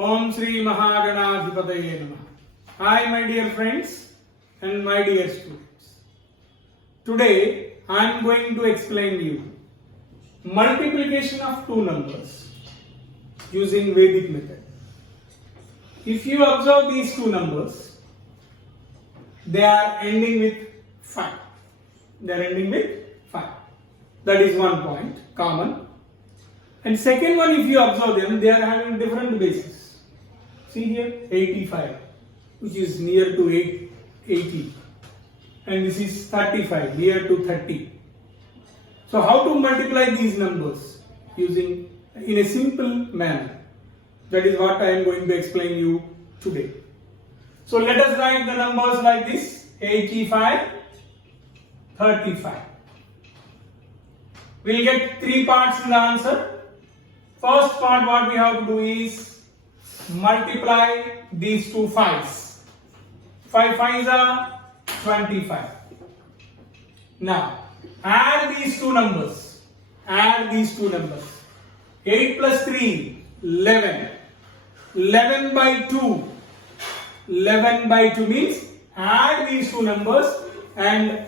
Om Shri Mahaganadhipataye Namaha. Hi my dear friends and my dear students. Today I am going to explain you multiplication of two numbers using Vedic method. If you observe these two numbers, they are ending with 5. They are ending with 5. That is one point common. And second one, if you observe them, they are having different bases. See here 85, which is near to 80, and this is 35, near to 30. So how to multiply these numbers using in a simple manner? That is what I am going to explain you today. So let us write the numbers like this: 85, 35. We'll get three parts in the answer. First part, what we have to do is multiply these two 5s. 5 5s are 25. Now add these two numbers. Add these two numbers. 8 plus 3, 11. 11 by 2. 11 by 2 means add these two numbers and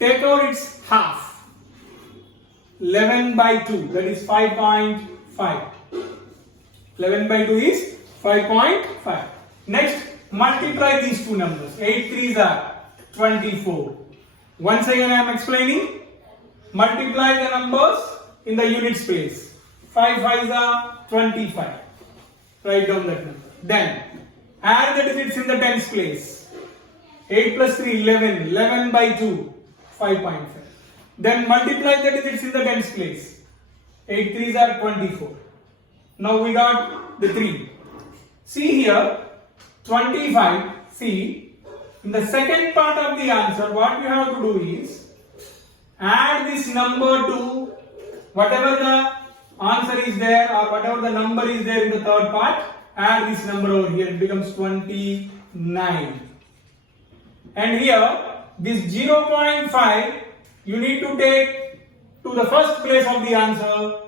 take out its half. 11 by 2, that is 5.5. 11 by 2 is 5.5. Next, multiply these two numbers. 8 3s are 24. Once again I am explaining. Multiply the numbers in the units place. 5 5s are 25. Write down that number. Then, add the digits in the tens place. 8 plus 3, 11. 11 by 2, 5.5. Then multiply the digits in the tens place. 8 3s are 24. Now we got the 3. See here, 25. See, in the second part of the answer, what you have to do is add this number to whatever the answer is there or whatever the number is there in the third part. Add this number over here. It becomes 29. And here, this 0.5 you need to take to the first place of the answer.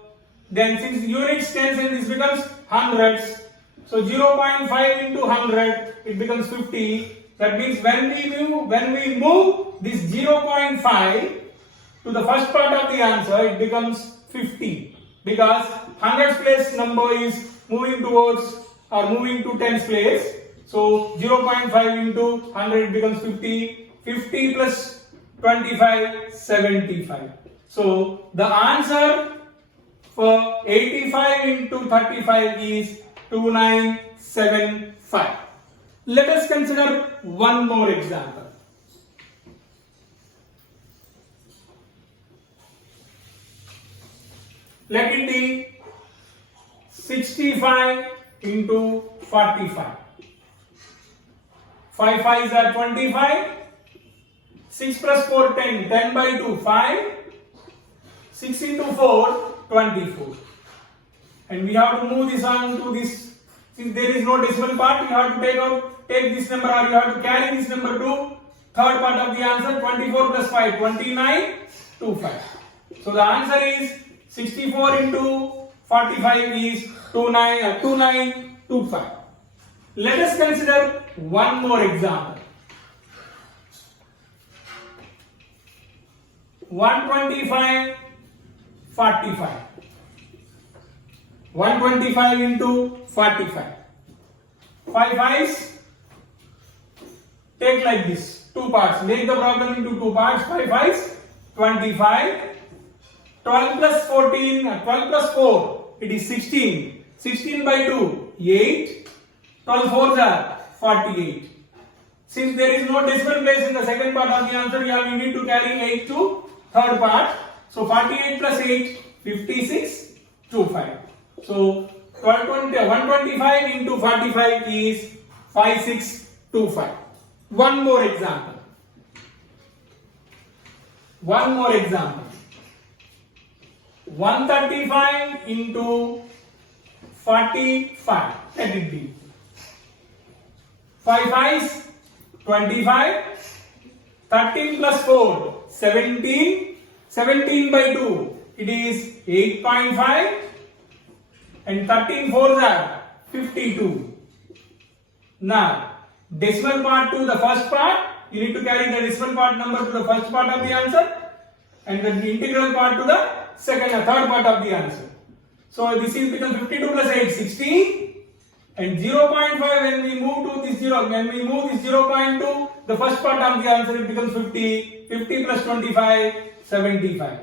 Then since units, tens, and this becomes hundreds, so 0.5 into 100, it becomes 50. That means when we move this 0.5 to the first part of the answer, it becomes 50, because hundreds place number is moving towards or moving to tens place. So 0.5 into 100 becomes 50. 50 plus 25, 75. So the answer for 85 into 35 is 2975. Let us consider one more example. Let it be 65 into 45. 5 5s are 25. 6 plus 4, 10. 10 by 2, 5. 6 into 4, 24. And we have to move this on to this. Since there is no decimal part, you have to take this number, or you have to carry this number to third part of the answer. 24 plus 5, 29, 25. So the answer is 64 into 45 is 2925. Let us consider one more example. 125, 45. 125 into 45. 5 5s. Take like this. Two parts. Make the problem into two parts. 5 5s. 25. 12 plus 14. 12 plus 4. It is 16. 16 by 2. 8. 12 4s are 48. Since there is no decimal place in the second part of the answer, you need to carry 8 to third part. So 48 plus 8. 56. 25. So 125 into 45 is 5625. One more example. 135 into 45. Let it be. 5 5s 25. 13 plus 4, 17. 17 by 2, it is 8.5. And 13 4s are 52. Now, decimal part to the first part, you need to carry the decimal part number to the first part of the answer and the integral part to the third part of the answer. So this is becomes 52 plus 8, 60. And 0.5 when we move to this 0, when we move this 0.2 to the first part of the answer, it becomes 50. 50 plus 25, 75.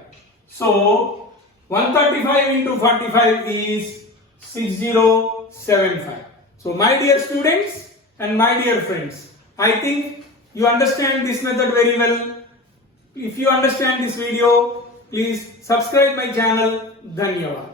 So 135 into 45 is 6075. So my dear students and my dear friends, I think you understand this method very well. If you understand this video, please subscribe my channel. Dhanyavad.